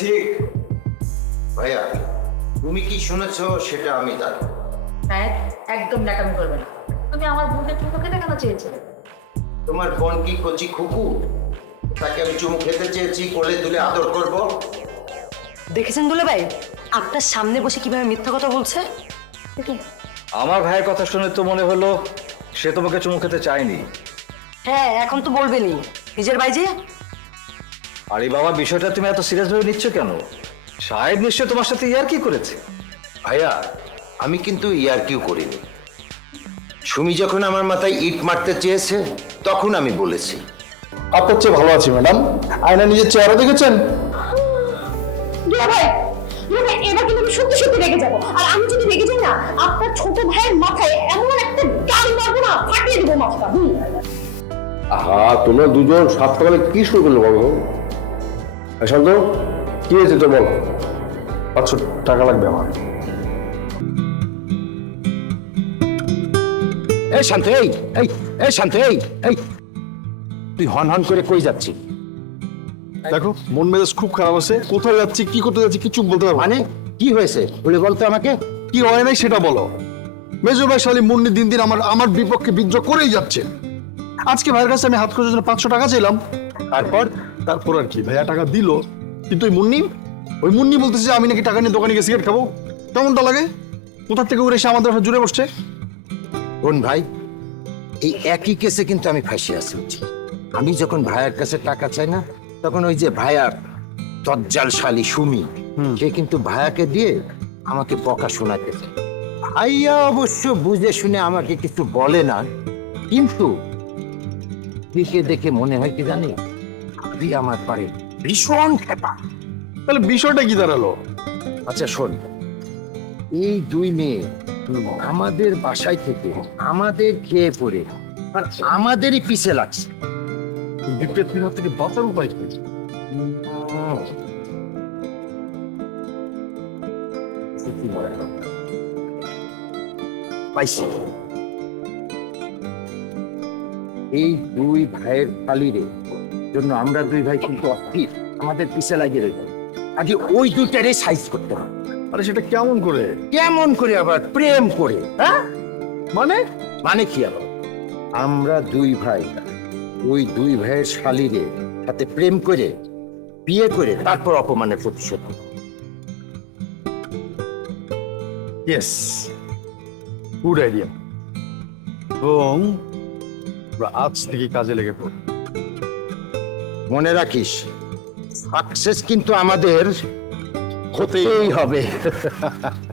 ঠিক? ভাইয়া তুমি কি শুনেছো সেটা আমি জানি। হ্যাঁ একদম নাকামি করবে না। তুমি আমার বোনকে চুমু খেতে কেন চেয়েছিলে? তোমার বোন কি কচি খুকু? তাকে আমি চুমু খেতে চেয়েছি কোলে তুলে আদর করব। দেখেছেন দুলে ভাই? আপনার সামনে বসে কীভাবে মিথ্যা কথা বলছে? আমার ভাইয়ের কথা শুনে তো মনে হলো সে তোমাকে চুমু খেতে চায়নি। হ্যাঁ এখন তো বলবেনি নিজের ভাই যে? আরে বাবা বিষয়টা তুমি এত সিরিয়াস ভাবে নিচ্ছ কেন? সাহেব নিশ্চয় তোমার সাথে ইয়ার কি করেছে। ভাইয়া আমি কিন্তু ইয়ার কিউ করিনি। সুমি যখন আমার মাথায় ইট মারতে চেয়েছে তখন আমি বলেছি। আপনার চেয়ে ভালো আছি ম্যাডাম। আয়না নিজের চেহারা দেখেছেন? দুলা ভাই দুলা ভাই এবার কিন্তু আমি সত্যি সত্যি রেগে যাব। আর আমি যদি রেগে যাই না আপনার ছোট ভাইয়ের মাথায় এমন একটা গাল মারবো না ফাটিয়ে দেবো মাথা হুম তোমরা দুজন সাত সকালে কি শুরু করল বলো? শান্ত কি হয়েছে তো বল? পাঁচশো টাকা লাগবে আমার। এই শান্ত এই এই এই শান্ত এই এই। তুই হন হন করে কই যাচ্ছি দেখো মন মেজাজ খুব খারাপ আছে। কোথায় যাচ্ছি কি করতে যাচ্ছি কিছু বলতে পারব। মানে কি হয়েছে? বলে বলতো আমাকে। কি হয় নাই সেটা বলো। মেজো ভাই শালী মুন্নি দিন দিন আমার আমার বিপক্ষে বিদ্রোহ করেই যাচ্ছে। আজকে ভাইয়ের কাছে আমি হাত খরচের জন্য পাঁচশো টাকা চাইলাম। তারপর তারপর আর কি ভাইয়া টাকা দিল। কিন্তু ওই মুন্নি ওই মুন্নি বলতেছে যে আমি নাকি টাকা নিয়ে দোকানে গিয়ে সিগারেট খাব। কেমনটা লাগে? কোথার থেকে উড়ে এসে আমাদের জুড়ে বসছে? বোন ভাই এই একই কেসে কিন্তু আমি ফাঁসি আছি আমি যখন ভাইয়ার কাছে টাকা চাই না তখন ওই যে ভাইয়ার তজ্জাল শালী সুমি সে কিন্তু ভাইয়াকে দিয়ে আমাকে বকা শোনাতে। ভাইয়া অবশ্য বুঝে শুনে আমাকে কিছু বলে না কিন্তু দিকে দেখে মনে হয় কি জানি ভাবি আমার পারে ভীষণ খেপা। তাহলে বিষয়টা কি দাঁড়াল? আচ্ছা শোন। এই দুই মেয়ে আমাদের বাসায় থেকে আমাদের খেয়ে পড়ে আর আমাদেরই পিছে লাগছে। বিপদের হাত থেকে বাঁচার উপায় কি? পাইছি। এই দুই ভাইয়ের ফালিরে জন্য আমরা দুই ভাই কিন্তু অস্থির। আমাদের পিছে লাগিয়ে রয়েছে আগে ওই দুইটারে সাইজ করতে হবে। আরে সেটা কেমন করে? কেমন করে আবার? প্রেম করে হ্যাঁ? মানে? মানে কি আবার? আমরা দুই ভাই ওই দুই ভাইয়ের শালিরে সাথে প্রেম করে বিয়ে করে তারপর অপমানের প্রতিশোধ। ইয়েস গুড আইডিয়া এবং আমরা আজ থেকে কাজে লেগে পড়ব। মনে রাখিস সাকসেস কিন্তু আমাদের হতেই হবে।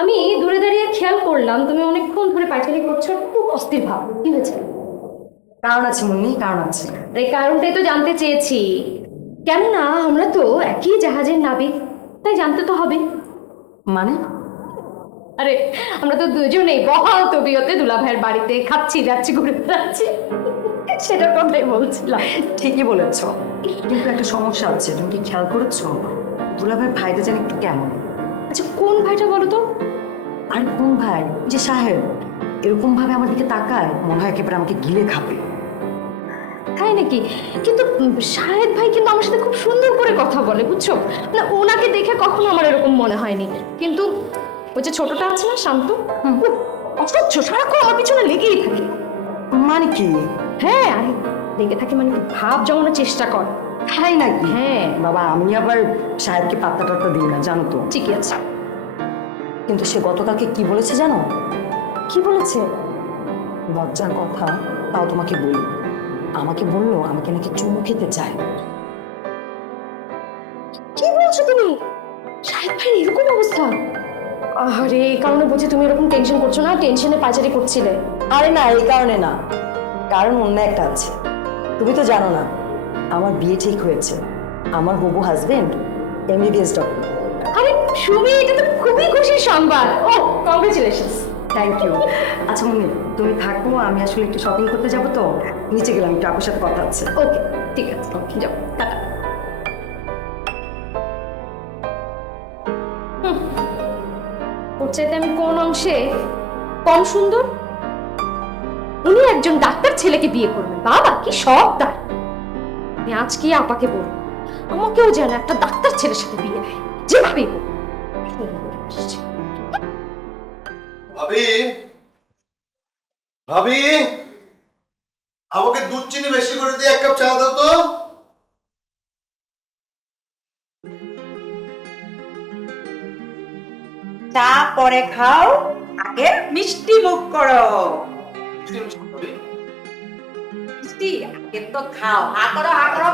আমি দূরে দাঁড়িয়ে খেয়াল করলাম তুমি অনেকক্ষণ ধরে পায়চারি করছ খুব অস্থির ভাব কি হয়েছে? কারণ আছে মুন্নি কারণ আছে। এই কারণটাই তো জানতে চেয়েছি। কেননা আমরা তো একই জাহাজের নাবিক তাই জানতে তো হবে। মানে? আরে আমরা তো দুজনেই বহাল তবিয়তে দুলা ভাইয়ের বাড়িতে খাচ্ছি যাচ্ছি ঘুরে বেড়াচ্ছি। সেটার কথাই বলছিলাম। ঠিকই বলেছ। কিন্তু একটা সমস্যা আছে তুমি কি খেয়াল করেছ? দুলাভাই ভাইটা যেন একটু কেমন। আচ্ছা কোন ভাইটা বলো তো? আর কোন ভাই? যে সাহেব এরকম ভাবে আমার দিকে তাকায় মনে হয় একেবারে আমাকে গিলে খাবে। তাই নাকি? কিন্তু শাহেদ ভাই কিন্তু আমার সাথে খুব সুন্দর করে কথা বলে বুঝছ? না ওনাকে দেখে কখনো আমার এরকম মনে হয়নি। কিন্তু ওই যে ছোটটা আছে না শান্ত? অসহ্য সারাক্ষণ আমার পিছনে লেগেই থাকে। মানে কি? হ্যাঁ আরে লেগে থাকে মানে ভাব জমানোর চেষ্টা কর। তাই নাকি? হ্যাঁ। বাবা আমি আবার সাহেবকে পাত্তা টাত্তা দিই না জানো তো। ঠিকই আছে। কিন্তু সে গতকালকে কি বলেছে জানো? কি বলেছে? লজ্জার কথা তাও তোমাকে বলি। আমাকে বলল আমাকে নাকি চুমু খেতে চায়। কি বলছো তুমি? শাহেদ ভাই এরকম অবস্থা? আরে এই কারণে বুঝি তুমি এরকম টেনশন করছ না? টেনশনে পাচারি করছিলে? আরে না এই কারণে না। কারণ অন্য একটা আছে। তুমি তো জানো না আমার বিয়ে ঠিক হয়েছে। আমার হবু হাজবেন্ড এমবিবিএস ডক্টর আরে সুমি এটা তো খুবই খুশির সংবাদ। ও কংগ্রেচুলেশনস থ্যাংক ইউ আচ্ছা তুমি থাকো আমি আসলে একটু শপিং করতে যাব তো। নিচে গেলাম একটু সাথে কথা ওকে ঠিক আছে ওকে যাও টাটা। ওর চাইতে আমি কোন অংশে কম সুন্দর? উনি একজন ডাক্তার ছেলেকে বিয়ে করবেন। বাবা কি সব তার। আজকে আপাকে বলব আমাকেও যেন একটা ডাক্তার ছেলের সাথে বিয়ে দেয়। যেভাবেই হোক ভাবি। ভাবি। আমাকে দুধ চিনি বেশি করে দিয়ে এক কাপ চা দাও তো। চা পরে খাও আগে মিষ্টি মুখ করো। মিষ্টি আগে তো খাও। হা করো হা করো।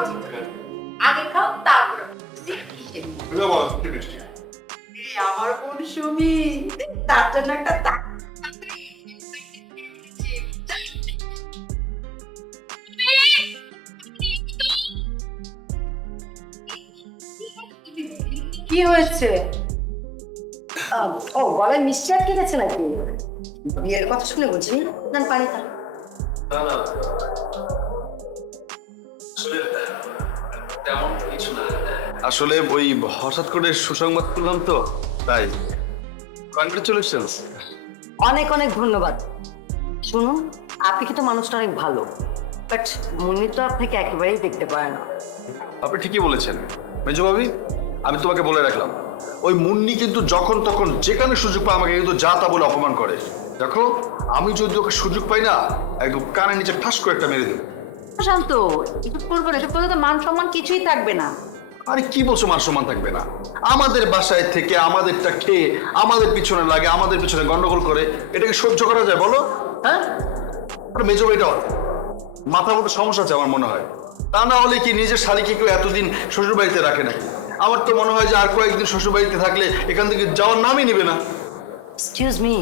আগে খাও মিষ্টি কিসের মিষ্টি? আমার বোন সুমি তার জন্য একটা কি হয়েছে? আহ, ও গলায় মিষ্টি আটকে গেছে নাকি? বিয়ের কথা শুনে বুঝি না পানি খা। আসলে ওই হঠাৎ করে সুসংবাদ পেলাম তো তাই। কনগ্রেচুলেশনস অনেক অনেক ধন্যবাদ। শুনুন আপনি কিন্তু মানুষটা অনেক ভালো বাট মুন্নি তো আপনাকে একেবারেই দেখতে পারে না। আপনি ঠিকই বলেছেন। মেজো ভাবি আমি তোমাকে বলে রাখলাম ওই মুন্নি কিন্তু যখন তখন যেখানে সুযোগ পায় আমাকে কিন্তু যা তা বলে অপমান করে। দেখো আমি যদি ওকে সুযোগ পাই না একদম কানের নিচে ঠাস করে একটা মেরে দেবো। শান্ত করব না এসব করলে তো মান সম্মান কিছুই থাকবে না। আরে কি বলছো মান সম্মান থাকবে না। আমাদের বাসায় থেকে আমাদেরটা খেয়ে আমাদের পিছনে লাগে আমাদের পিছনে গন্ডগোল করে এটাকে সহ্য করা যায় বলো? হ্যাঁ? আরে মেজো ভাইটা মাথার মতো সমস্যা আছে আমার মনে হয়। তা না হলে কি নিজের শাড়িকে কেউ এতদিন শ্বশুরবাড়িতে রাখে নাকি? আমার তো মনে হয় যে আর কয়েকদিন শ্বশুরবাড়িতে থাকলে এখান থেকে যাওয়ার নামই নেবে না। এক্সকিউজ মি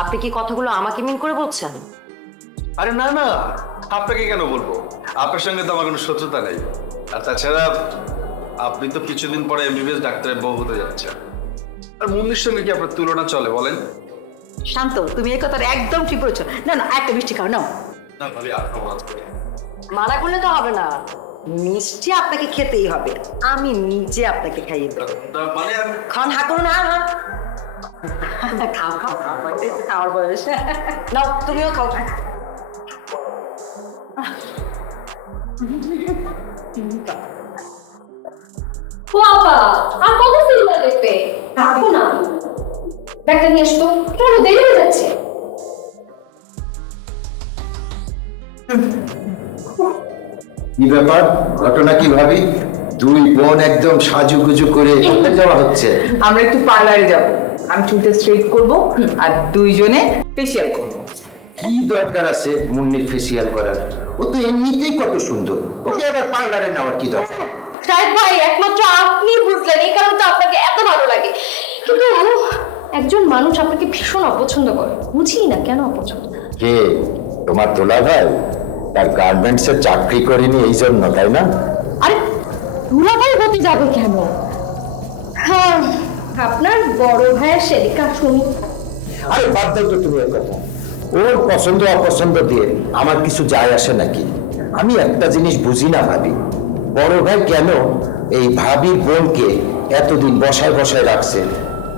আপনি কি কথাগুলো আমাকে মিন করে বলছেন? আরে না না আপনাকে কেন বলব? আপনার সঙ্গে তো আমার কোনো শত্রুতা নেই। আর তাছাড়া আপনি তো কিছুদিন পরে এমবিবিএস ডাক্তারের বউ হতে যাচ্ছেন। আর মুন্নির সঙ্গে কি আপনার তুলনা চলে বলেন? শান্ত তুমি এই কথাটা একদম ঠিক বলেছ। না না একটা মিষ্টি খাও নাও। না ভাবি আর খাব না। মানা করলে তো হবে না। মিষ্টি আপনাকে খেতেই হবে। আমি নিজে আপনাকে খাইয়ে দেবো। না, মানে আমি খান হা করুন হা হা। খাও খাও খাও খাওয়ার বয়স। নাও তুমিও খাও। ও আপা আর কত সিনেমা দেখবে? থাকো না। ব্যাগটা নিয়ে আসতো চলো দেরি হয়ে যাচ্ছে? কি ব্যাপার? ঘটনা কি ভাবি? দুই বোন একদম সাজুগুজু করে যাওয়া হচ্ছে। আমরা একটু পার্লারে যাব। আমি চুলটা স্ট্রেট করব আর দুইজনে ফেসিয়াল করব। কি দরকার আছে মুন্নির ফেসিয়াল করার? ও তো এমনিতেই কত সুন্দর। ওকে আবার পার্লারে নেওয়ার কি দরকার? শাহেদ ভাই একমাত্র আপনি বুঝলেন এই কারণে তো আপনাকে এত ভালো লাগে। কিন্তু একজন মানুষ আপনাকে ভীষণ অপছন্দ করে। বুঝি না কেন অপছন্দ? কে? তোমার তোলা ভাই? তার গার্মেন্টস চাকরি করেনি এই জন্য তাই না? আরে দুলাভাই হতে যাবে কেন? হ্যাঁ আপনার বড় ভাইয়ের সেদিকা শুনি আরে বাদ দাও তো তুমি কথা। ওর পছন্দ, অপছন্দ দিয়ে আমার কিছু যায় আসে নাকি? আমি একটা জিনিস বুঝি না ভাবি। বড় ভাই কেন এই ভাবির বোনকে এতদিন বসায় বসায় রাখছে?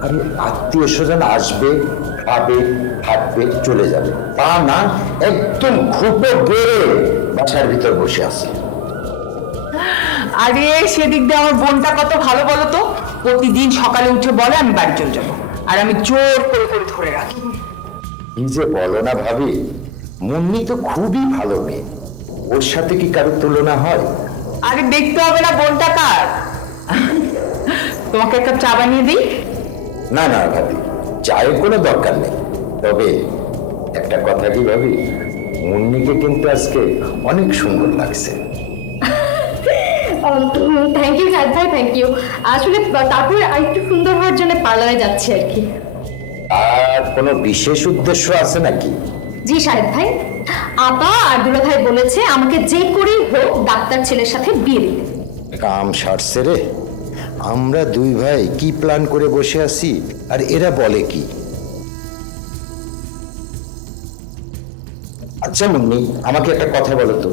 আরে আত্মীয় স্বজন আসবে, খাবে, থাকবে, চলে যাবে। তা না, একদম খুপে বেড়ে বাসার ভিতর বসে আছে। আরে, সেদিক দিয়ে আমার বোনটা কত ভালো বলো তো? প্রতিদিন সকালে উঠে বলে আমি বাড়ি চলে যাব। আর আমি জোর করে করে ধরে রাখি। কি যে বলো না ভাবি মুন্নি তো খুবই ভালো মেয়ে। ওর সাথে কি কারোর তুলনা হয়? আরে দেখতে হবে না বোনটা কার? তোমাকে একটা চা বানিয়ে দিই? না না ভাবি চায়ের কোনো দরকার নেই। তবে একটা কথা কি ভাবি মুন্নিকে কিন্তু আজকে অনেক সুন্দর লাগছে। থ্যাংক ইউ ভাই থ্যাংক ইউ আসলে তারপরে আরেকটু সুন্দর হওয়ার জন্য পার্লারে যাচ্ছি আর কি। আর কোনো বিশেষ উদ্দেশ্য আছে নাকি? জি শাহেদ ভাই। আপা আর দুলা ভাই বলেছে আমাকে যে করেই হোক ডাক্তার ছেলের সাথে বিয়ে দিতে। কাম সারছে রে। আমরা দুই ভাই কি প্ল্যান করে বসে আছি? আর এরা বলে কি? আচ্ছা মুন্নি আমাকে একটা কথা বলো তো।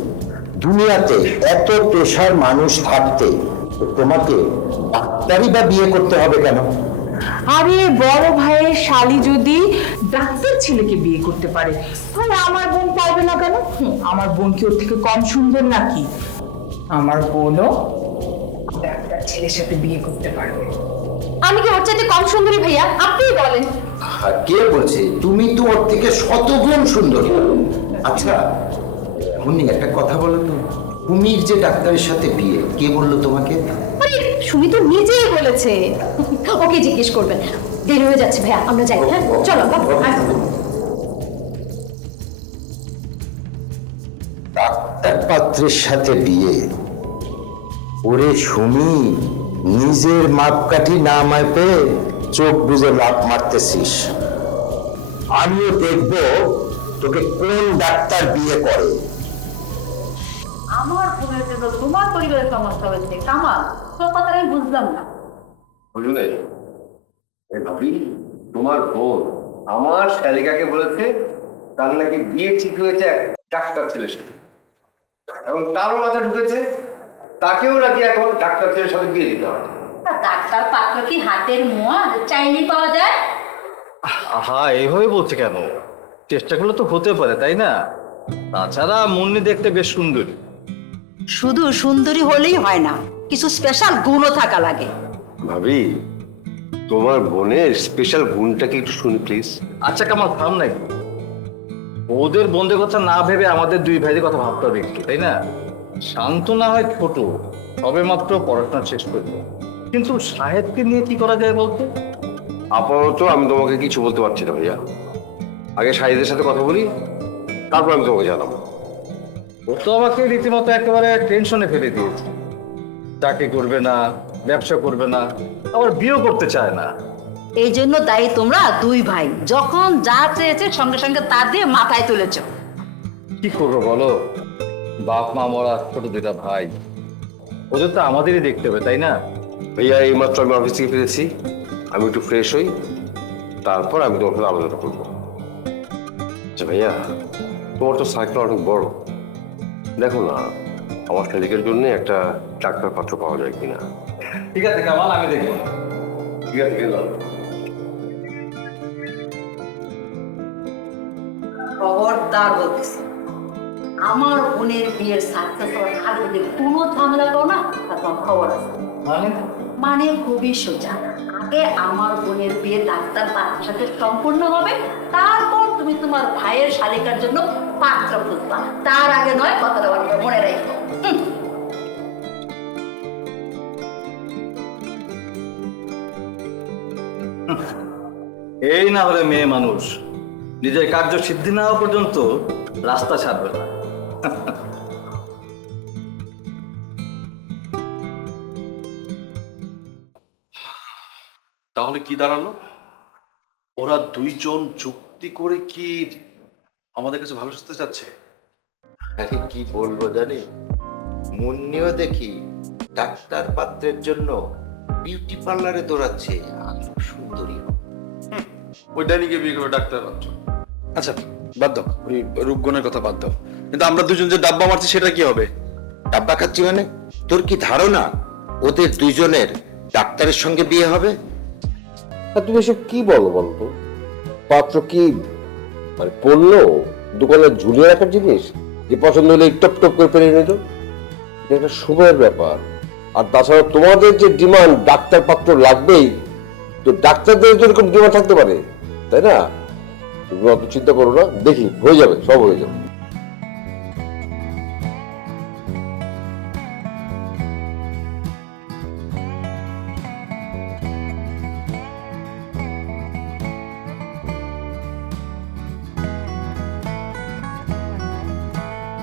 দুনিয়াতে এত পেশার মানুষ থাকতে তো তোমাকে ডাক্তারই বা বিয়ে করতে হবে কেন? আরে বড় ভাইয়ের শালি যদি ডাক্তার ছেলেকে বিয়ে করতে পারে তাহলে আমার বোন পারবে না কেন? আমার বোন কি ওর থেকে কম সুন্দর নাকি? আমার বোনও ডাক্তার ছেলের সাথে বিয়ে করতে পারবে। আমি কি ওর চাইতে কম সুন্দরী ভাইয়া? আপনিই বলেন। কে বলছে? তুমি তো ওর থেকে শতগুণ সুন্দরী। আচ্ছা মুন্নি একটা কথা বলো তো। কুমির যে ডাক্তারের সাথে বিয়ে কে বলল তোমাকে? সুমি তো নিজেই বলেছে। ওকে জিজ্ঞেস করবেন। দেরি হয়ে যাচ্ছে ভাইয়া আমরা যাই হ্যাঁ? চলো বাবা, ডাক্তার পাত্রের সাথে বিয়ে। ওরে সুমি নিজের মাপকাঠি না মাপে চোখ বুঝে লাভ মারতেছিস। আমিও দেখব তোকে কোন ডাক্তার বিয়ে করে। আমার বোনের জন্য তোমার পরিবারের সমস্যা হয়েছে কামাল। তোর কথাটা আমি বুঝলাম না। বুঝলে ভাবি তোমার বোন আমার শালিকাকে বলেছে তার নাকি বিয়ে ঠিক হয়েছে এক ডাক্তার ছেলের সাথে। এবং তারও মাথা ঢুকেছে তাকেও নাকি এখন ডাক্তার ছেলের সাথে বিয়ে দিতে হবে। ডাক্তার পাত্র কি হাতের মোয়া চাইনি পাওয়া যায়? আহা এইভাবে বলছে কেন? চেষ্টা করলে তো হতে পারে তাই না? তাছাড়া মুন্নি দেখতে বেশ সুন্দরী। শুধু সুন্দরী হলেই হয় না। কিছু স্পেশাল গুণও থাকা লাগে। ভাবি তোমার বোনের স্পেশাল গুণটা কি একটু শুনি প্লিজ আচ্ছা কামাল থাম নাই ওদের বন্ধের কথা না ভেবে আমাদের দুই ভাইদের কথা ভাবতে হবে একটু তাই না? শান্ত না হয় ছোট সবে মাত্র পড়াশোনা শেষ করবে। কিন্তু সাহেবকে নিয়ে কি করা যায় বলতে? আপাতত আমি তোমাকে কিছু বলতে পারছি না ভাইয়া। আগে সাহিদের সাথে কথা বলি তারপর আমি তোমাকে জানাব। ও তো আমাকে রীতিমতো একেবারে টেনশনে ফেলে দিয়েছে। চাকরি করবে না ব্যবসা করবে না আবার বিয়েও করতে চায় না। এই জন্য দায়ী তোমরা দুই ভাই। যখন যা চেয়েছে সঙ্গে সঙ্গে তা দিয়ে মাথায় তুলেছ। কি করব বলো? বাপ মা মরা ছোট দুটা ভাই। ওদের তো আমাদেরই দেখতে হবে তাই না? ভাইয়া এই মাত্র আমি অফিস থেকে ফিরেছি। আমি একটু ফ্রেশ হই। তারপর আমি তোমার সাথে আলোচনা করব। আচ্ছা ভাইয়া তোমার তো সাইকেল অনেক বড়। দেখো না আমার শালিকের জন্য একটা ডাক্তার পাত্র পাওয়া যায় কিনা। ঠিক আছে কামাল আমি দেখব। ঠিক আছে গেলাম। খবরদার বলতেছি আমার বোনের বিয়ের সাকসেস হওয়ার আগে যদি কোনো ঝামেলা করো না তা তোমার খবর আছে। মানে? মানে খুবই সোজা। আগে আমার বোনের বিয়ে ডাক্তার পাত্রের সাথে সম্পূর্ণ হবে তারপর তুমি তোমার ভাইয়ের শালিকার জন্য পাত্র খুঁজবা। তার আগে নয় কথাটা বলবে মনে রাখো হুম। এই না হলে মেয়ে মানুষ নিজের কার্য সিদ্ধি না হওয়া পর্যন্ত রাস্তা ছাড়বে না। তাহলে কি দাঁড়াল? ওরা দুইজন যুক্তি করে কি আমাদের কাছে ভালো সাথে চাচ্ছে? আরে কি বলব জানি মুন্নিও দেখি ডাক্তার পাত্রের জন্য বিউটি পার্লারে দৌড়াচ্ছে। আর খুব সুন্দরী। ওই ডাইনিকে বিয়ে করে ডাক্তার পাত্র। আচ্ছা বাদ দাও। ওই রূপগুণের কথা বাদ দাও। কিন্তু আমরা দুজন যে ডাব্বা মারছি সেটা কি হবে? ডাব্বা খাচ্ছি মানে? তোর কি ধারণা ওদের দুইজনের ডাক্তারের সঙ্গে বিয়ে হবে? আর তুমি এসব কি বলো বলতো পাত্র কি মানে পড়ল? দোকানে ঝুলিয়ে রাখার জিনিস? যে পছন্দ হলে টপ টপ করে পেরে নিত এটা একটা সময়ের ব্যাপার। আর তাছাড়া তোমাদের যে ডিমান্ড ডাক্তার পাত্র লাগবেই, তো ডাক্তারদের যেরকম ডিমান্ড থাকতে পারে, তাই না? তুমি অত চিন্তা করো না, দেখি, হয়ে যাবে, সব হয়ে যাবে।